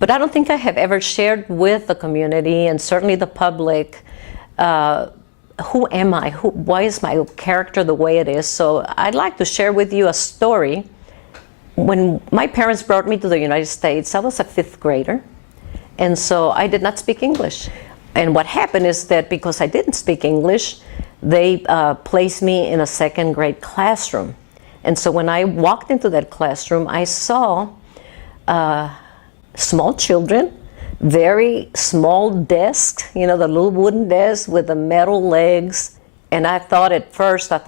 But I don't think I have ever shared with the community and certainly the public, who am I? Why is my character the way it is? So I'd like to share with you a story. When my parents brought me to the United States, I was a 5th grader, and so I did not speak English. And what happened is that because I didn't speak English, they placed me in a 2nd grade classroom. And so when I walked into that classroom, I saw small children, very small desks, you know, the little wooden desks with the metal legs. And I thought at first, well,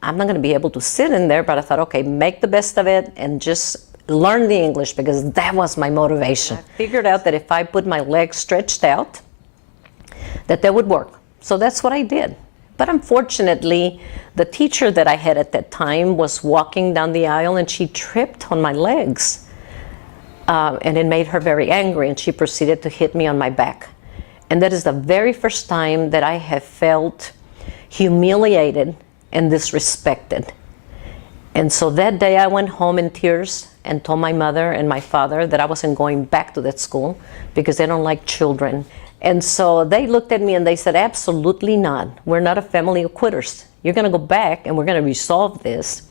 I'm not going to be able to sit in there, but I thought, okay, make the best of it and just learn the English, because that was my motivation. I figured out that if I put my legs stretched out, that would work. So that's what I did. But unfortunately, the teacher that I had at that time was walking down the aisle and she tripped on my legs. And it made her very angry, and she proceeded to hit me on my back. And that is the very first time that I have felt humiliated and disrespected. And so that day I went home in tears and told my mother and my father that I wasn't going back to that school because they don't like children. And so they looked at me and they said, absolutely not. We're not a family of quitters. You're going to go back and we're going to resolve this.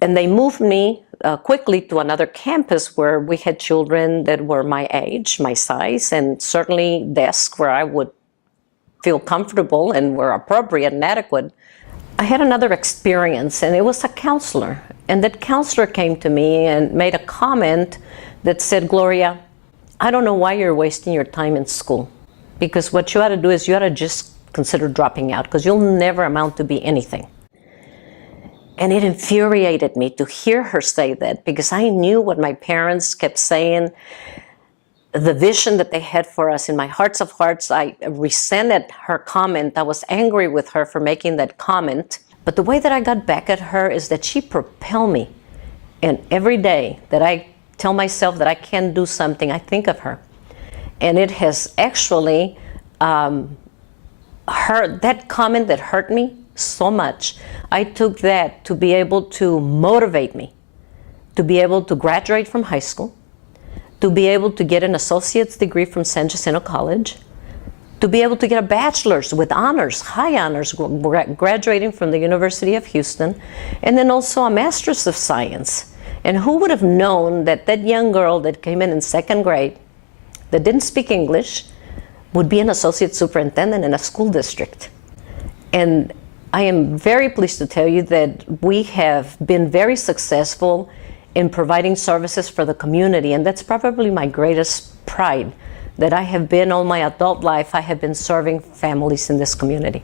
And they moved me quickly to another campus where we had children that were my age, my size, and certainly desks where I would feel comfortable and were appropriate and adequate. I had another experience, and it was a counselor. And that counselor came to me and made a comment that said, Gloria, I don't know why you're wasting your time in school, because what you ought to do is you ought to just consider dropping out, because you'll never amount to be anything. And it infuriated me to hear her say that, because I knew what my parents kept saying, the vision that they had for us. In my hearts of hearts, I resented her comment. I was angry with her for making that comment. But the way that I got back at her is that she propelled me. And every day that I tell myself that I can do something, I think of her. And it has actually, that comment that hurt me so much, I took that to be able to motivate me, to be able to graduate from high school, to be able to get an associate's degree from San Jacinto College, to be able to get a bachelor's with honors, high honors, graduating from the University of Houston, and then also a master's of science. And who would have known that that young girl that came in 2nd grade, that didn't speak English, would be an associate superintendent in a school district? And I am very pleased to tell you that we have been very successful in providing services for the community, and that's probably my greatest pride, that I have been all my adult life, I have been serving families in this community.